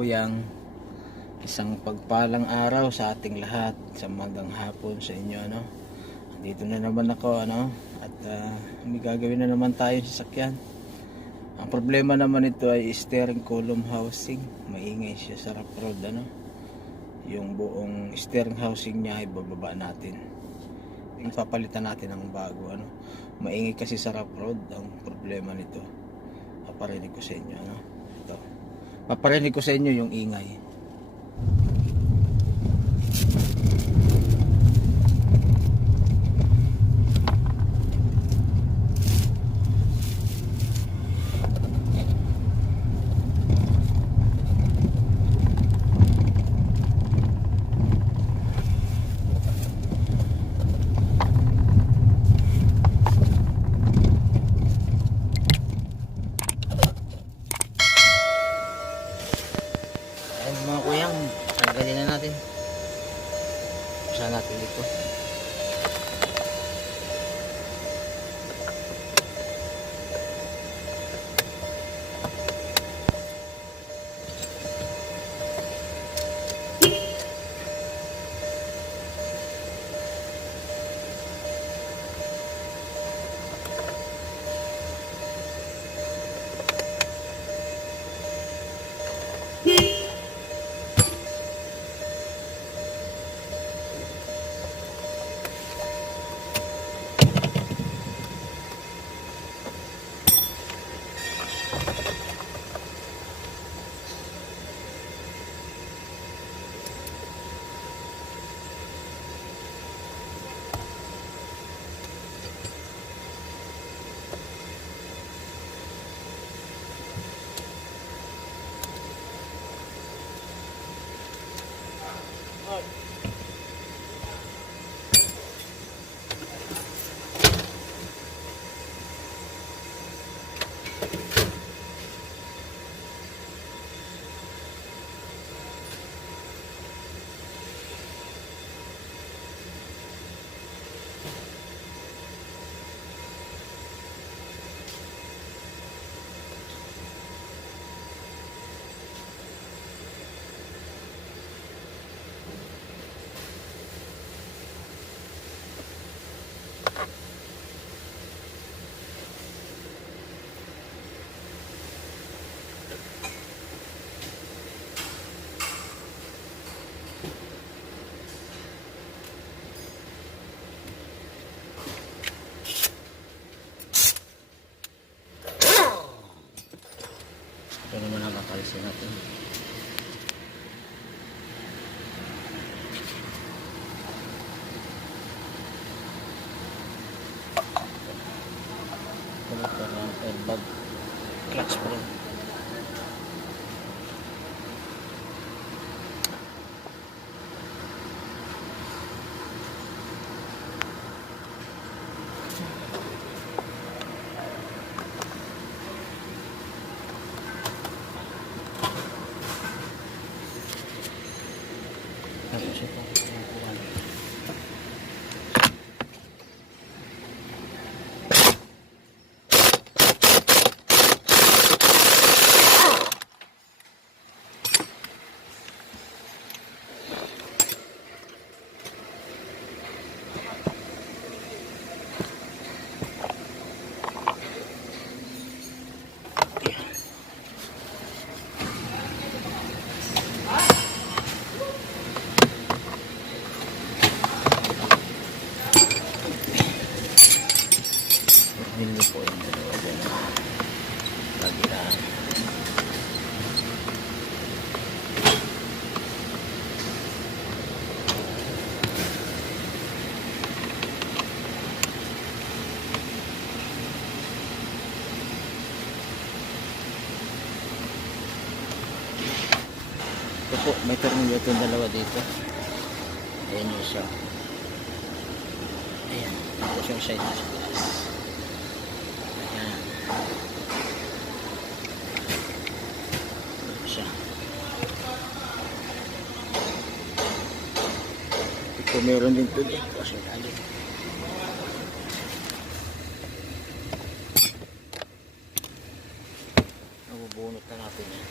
Kuyang. Isang pagpalang araw sa ating lahat, sa magandang hapon sa inyo, ano. Dito na naman ako, ano, at may gagawin na naman tayo sa sasakyan. Ang problema naman ito ay steering column housing. Maingay siya sa rough road, ano. Yung buong steering housing niya ay bababa natin. Yung papalitan natin ng bago, ano. Maingay kasi sa rough road ang problema nito. Paparinig ko sa inyo, ano. Ito. Paparinig ko sa inyo yung ingay. Ayun mga kuyang, tanggalin na natin. Usahan natin dito. Ito naman ang kakalisin natin. Ito ng airbag clutch pa rin. Tapos ito, nilyo po yung dalawa dyan. Lagi na. Ito po, may tornilyo itong dalawa dito. Ayan yung isa. Ayan, tapos yung side na siya. Ayan. Siya. Ito meron din ito dito. Kasi lalo. Nabubunot na natin yan.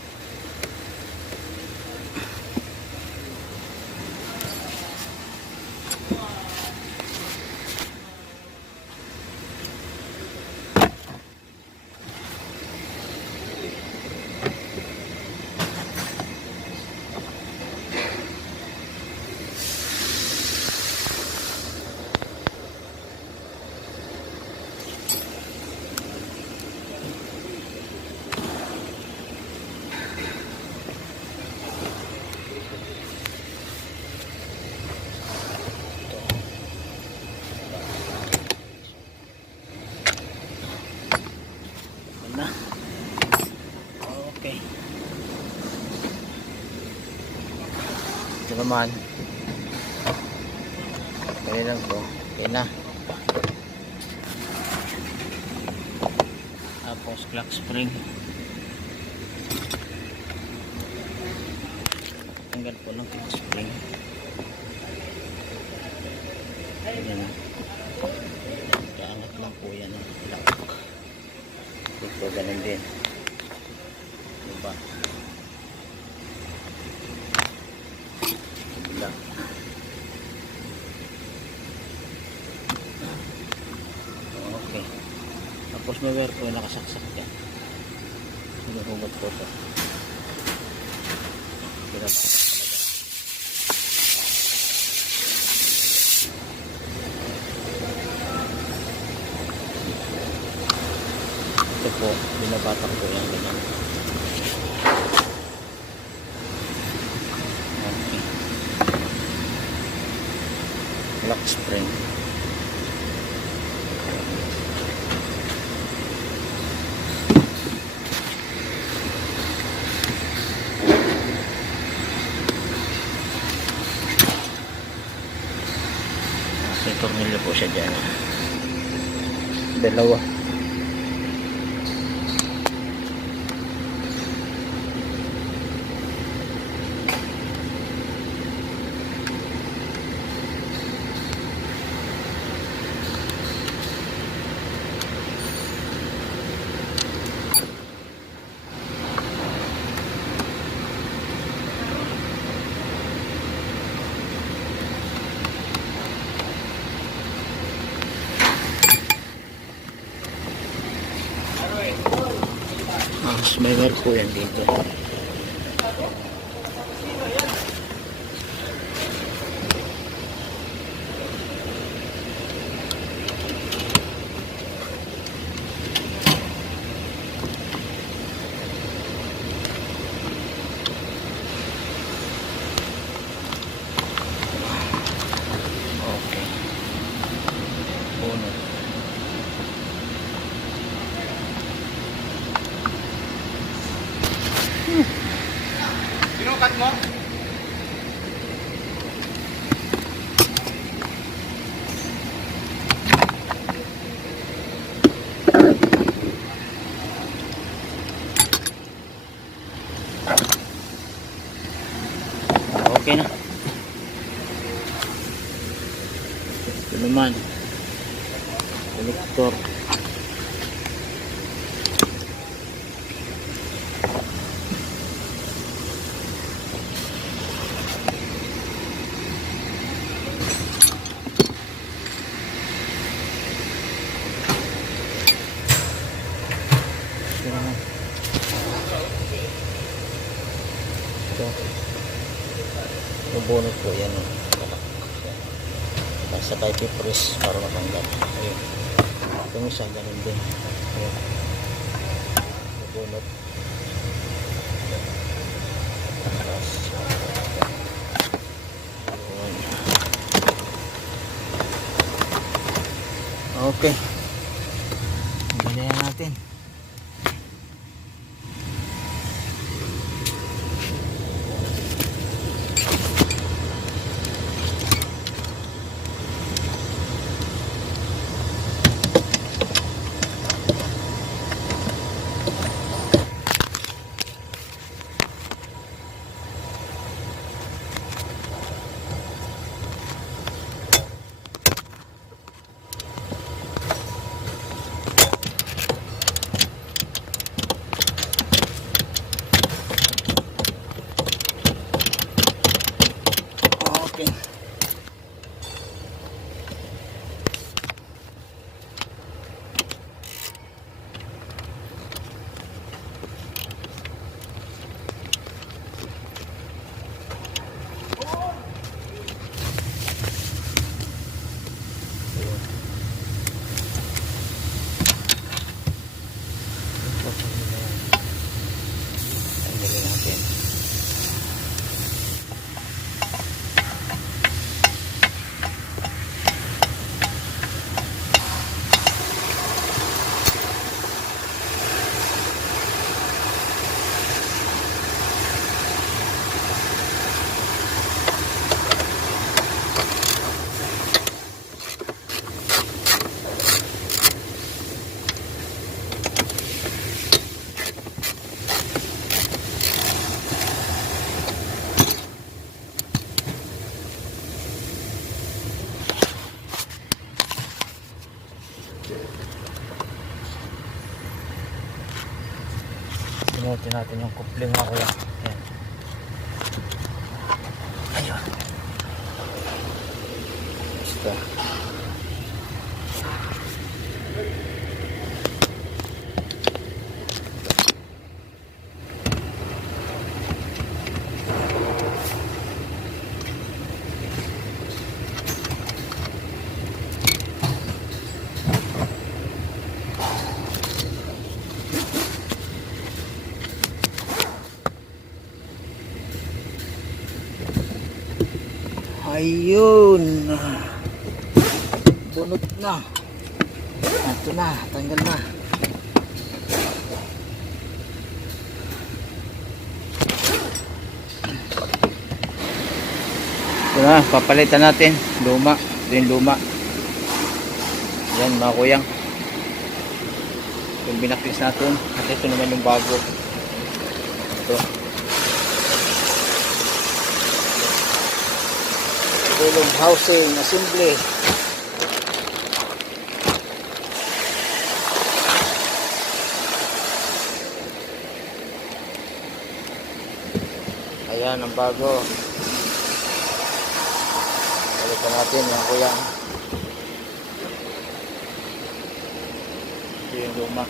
naman. Okay lang to. Okay na. Tapos clock spring. Tanggal po ng clock spring. Ayan. Kaangat lang po yan. Lock. Ito ganun din. Diba? Kabila. Okay. Tapos may-wear po nakasaksak yan. Sinuhugot po ito. Pinabak talaga. Ito po, binabatak po yan ganyan. Okay. Lock spring. May tornilyo po siya dyan. Dalawa. May wire po yan dito. Okay. Bunot. Sinukat mo? Okay na. Ito naman. Connector. Ito. Yung bonnet po yan. Basta tayo press para matanggal. Ayun. Itong isa ganun din. Ayun. Yung bonnet. Tapos. Ayun. Okay. Balayan natin. Bunutin natin yung kupling mga kuya. Ayan. Ayun. Basta. Ayun. Bunot na. Ito na, tanggal na. Ito na, papalitan natin. Luma. Ito yung luma. Yan mga kuyang. Yung binaklis natin. At ito naman yung bago. Ito. Gulong housing assembly. Ayan ang bago. Balikan natin yan kuya. Ito yung luma.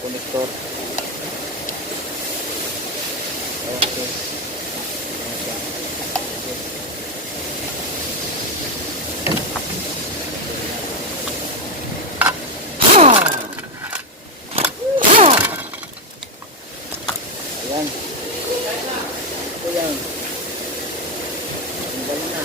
Konektor. Ayan. Ayan. Ang galing na.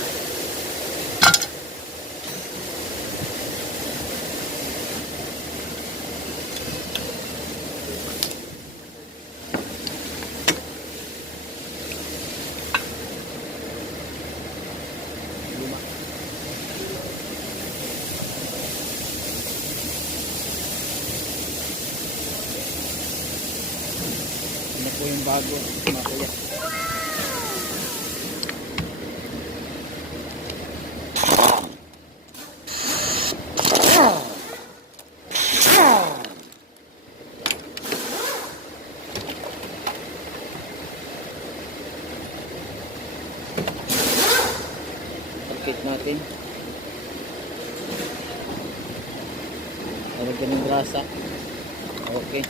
Ano po yung bago mga kuya. Pagkit natin. Nalagyan ng grasa. Okay.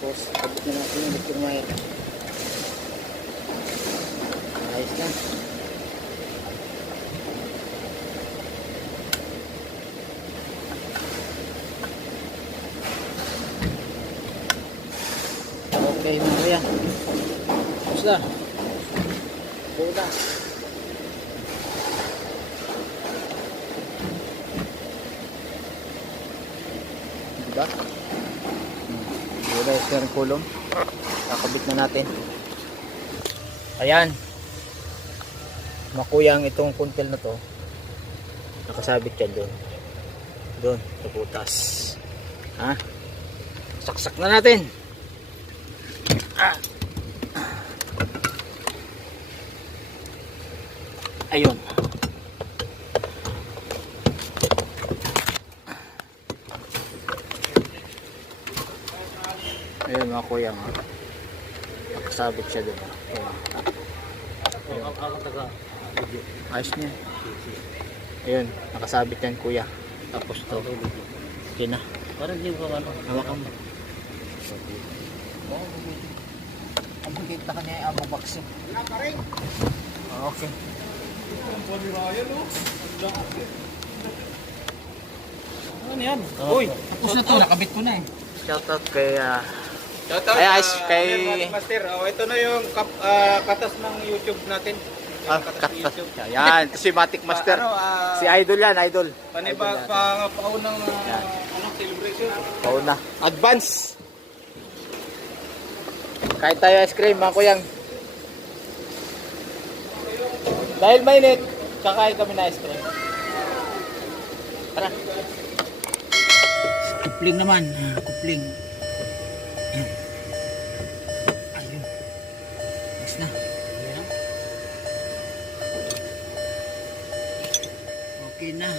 Tapos, abot na natin yung electric wire. Ayos na. Okay, mga kuya. Tapos na. Butas. Diba? Diba yung kulong. Kakabit na natin. Ayan. Makuyang itong kuntil na to. Nakasabit yan doon. Doon, sa butas. Ha? Saksak na natin. Ah. Ayun. Ayun mga kuya, nakasabit siya doon. Ayos niya. Ayun, nakasabit yan kuya. Tapos to. Okay na. Parang di ko ano. Hawakan mo. Ang kita ka niya ay abang baksin. Okay. Ano yan? Uy! Tapos na to, nakabit ko na eh. Shoutout kay Shoutout Ay, ayos, kay- Matic Master. Oh, ito na yung katas ng YouTube natin. Yung katas ng YouTube. Yan, si Matic Master. Si Idol yan, Idol. Panibag paunang celebration. Pauna. Advance. Kain tayo ice cream, mga kuyang. Dahil mainit, kakain kami na ice cream. Tara. Kupling naman. Kupling. Ayan. Ayun. Ayos na. Okay na.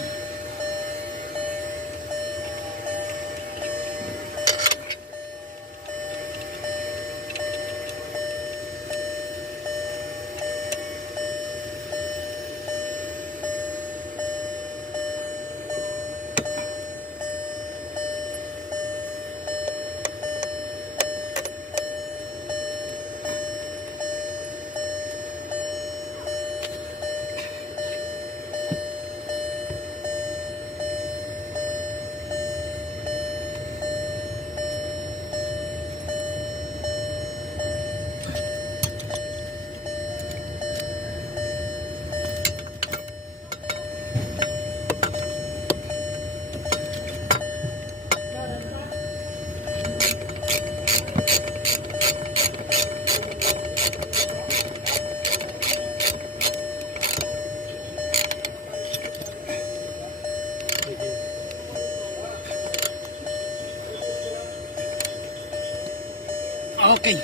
Okay.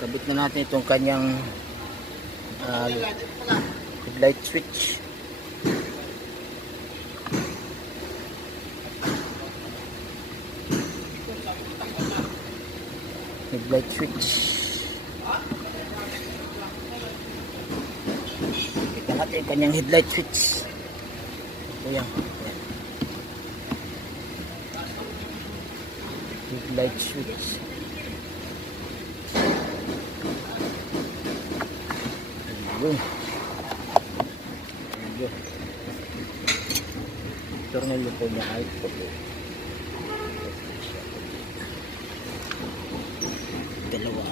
Kabit na natin itong kanyang headlight switch. Headlight switch. Kita natin yung kanyang headlight switch. Ito yan. Headlight switch. Ayun. Ayun. Tornilyo po niya kahit po po. Dalawa.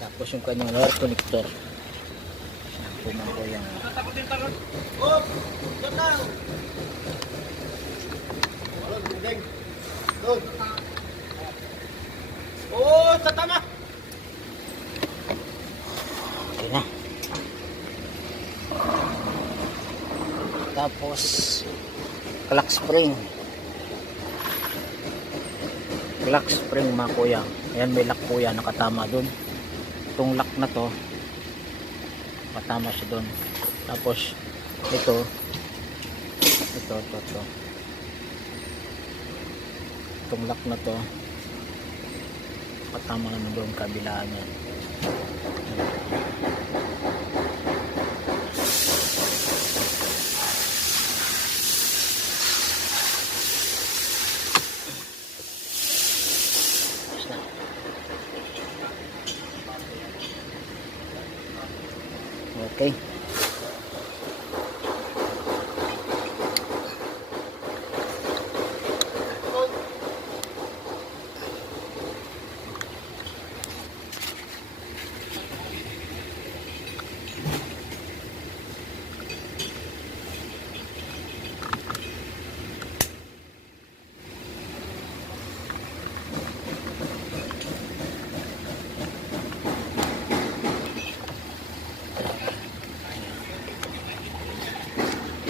Tapos yung kanyang wire connector. Pumako yung Oh, tatama. okay na. Tapos clock spring. lock spring mga kuya. Ayan, may lock po yan nakatama dun. Itong lock na to matama siya dun. Tapos ito itong lock na to matama naman doon kabilaan niya. Okay.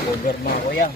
Cover mga kuya.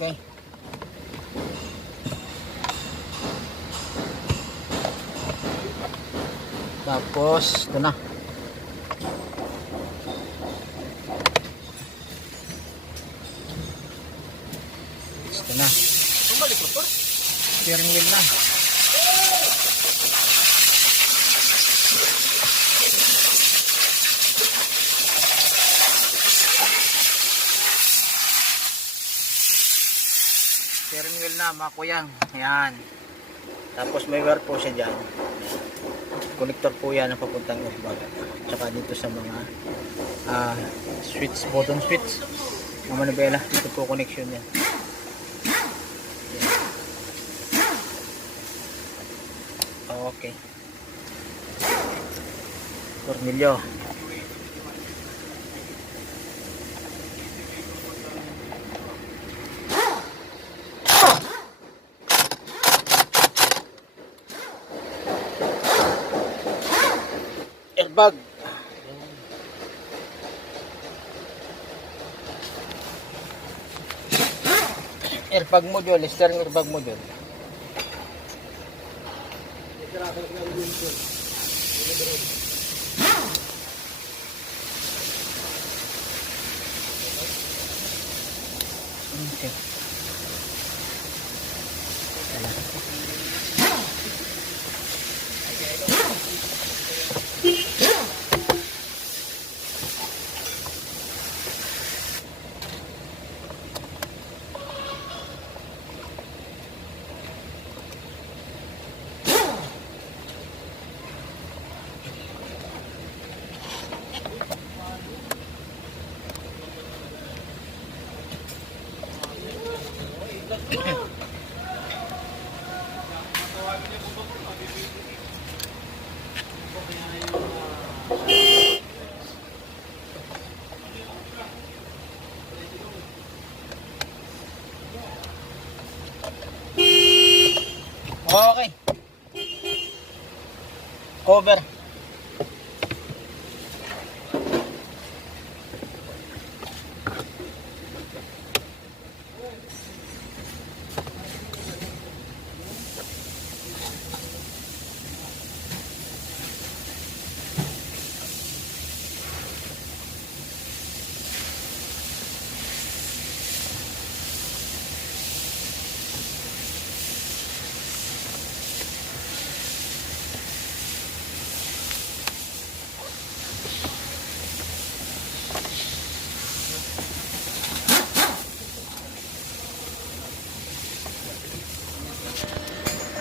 Okay. Tapos ito na. Ito na. Steering wheel na. Steering wheel na mga kuyang. Ayan. Tapos may wire po siya dyan. Connector po yan ang papuntang airbag. Tsaka dito sa mga switch, button switch. Mga manibela. Dito po connection yan. Okay. Tornilyo. Airbag. Airbag module, steering airbag module. Okay. Okay. Cover.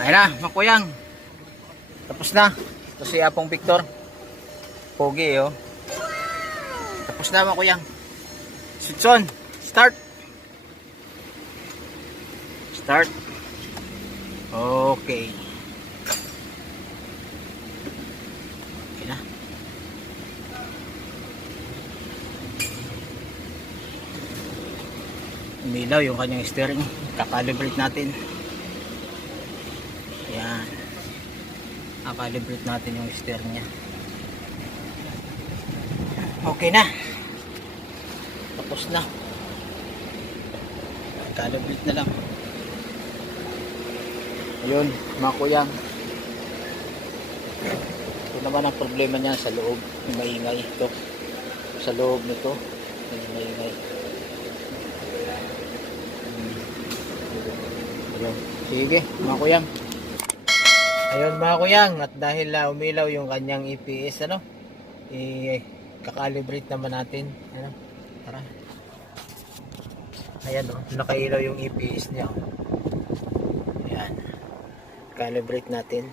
Ayun na, mga kuyang. Tapos na. Ito si Apong Victor. Pogi, oh. Tapos na, mga kuyang. Sitson, start. Start. Okay. Okay na. Umilaw yung kanyang steering. Kakalibrate natin. Ayan. Kakalibrate natin yung steering niya. Okay na. Tapos na. Calibrate na lang. Ayun, mga kuyang. Ito naman ang problema niya sa loob. May maingay ito. Sa loob nito. May maingay. Ayun. Sige, mga kuyang. Ayun, mga kuyang. At dahil umilaw yung kanyang EPS, ano? Kakalibrate naman natin. Ano? Tara. Ayan, oh. Nakailaw yung EPS niya. Oh. Ayan. Calibrate natin.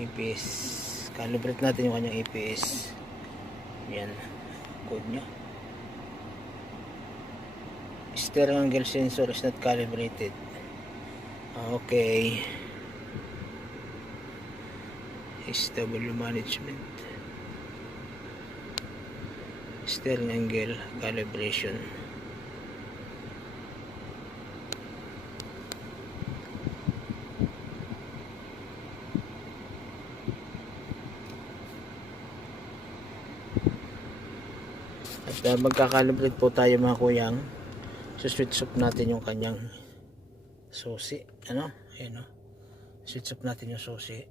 EPS. Calibrate natin yung kanyang EPS. Ayan. Code nyo. Steering angle sensor is not calibrated. Okay. SW management. Steering angle calibration. At magkakalibrate po tayo mga kuyang. So switch off natin yung kanyang susi. Ano? Ayan, oh. Switch off natin yung susi.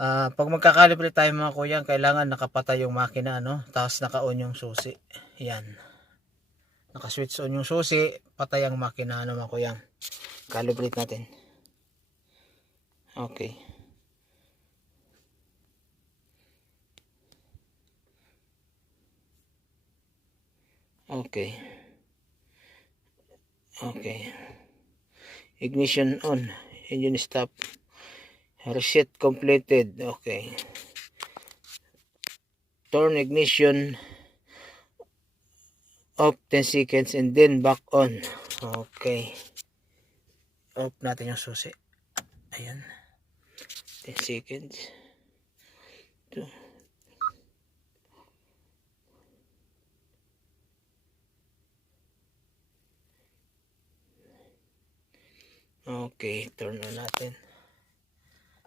Pag magkakalibrate tayo mga kuyang, kailangan nakapatay yung makina, ano? Tapos naka-on yung susi. Yan. Naka-switch on yung susi, patay ang makina, ano mga kuyang. Calibrate natin. Okay. Okay. Okay. Ignition on. Engine stop. Reset completed. Okay. Turn ignition off 10 seconds and then back on. Okay. Off natin yung susi. Ayan. 10 seconds. 2. Okay. Turn on natin.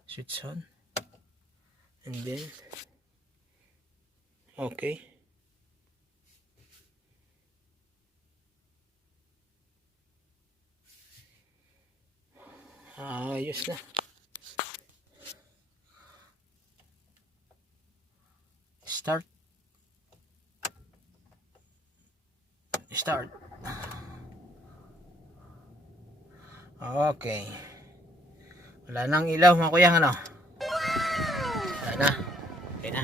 Switch on. And then okay. Ayos na. Start. Start. Okay. Wala nang ilaw mga kuyang, ano? Wala na. Okay na.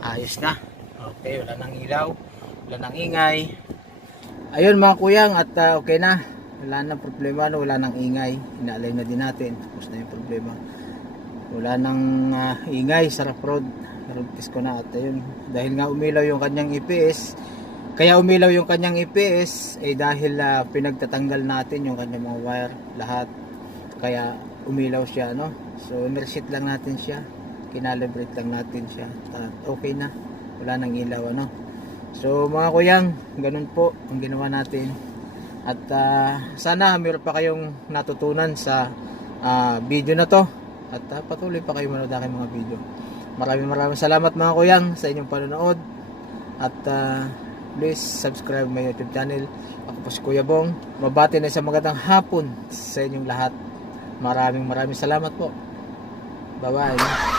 Ayos na. Okay, wala nang ilaw. Wala nang ingay. Ayun mga kuyang, at okay na. Wala nang problema, no? Wala nang ingay. Inaalay na din natin. Tapos na yung problema. Wala nang ingay sa rough road. Road test ko na, at ayun, dahil nga umilaw yung kanyang EPS. Kaya umilaw yung kanyang EPS dahil pinagtatanggal natin yung kanyang mga wire lahat. Kaya umilaw siya, no? So nireset lang natin siya. Kinalibrate lang natin siya. At okay na. Wala nang ilaw, ano? So mga kuyang, ganun po ang ginawa natin. At sana meron pa kayong natutunan sa video na to. At patuloy pa kayo manood ng aking mga video. Maraming salamat mga kuyang sa inyong panonood. At please subscribe my YouTube channel. Ako po si Kuya Bong. Mabati na sa magandang hapon sa inyong lahat. Maraming salamat po. Bye bye.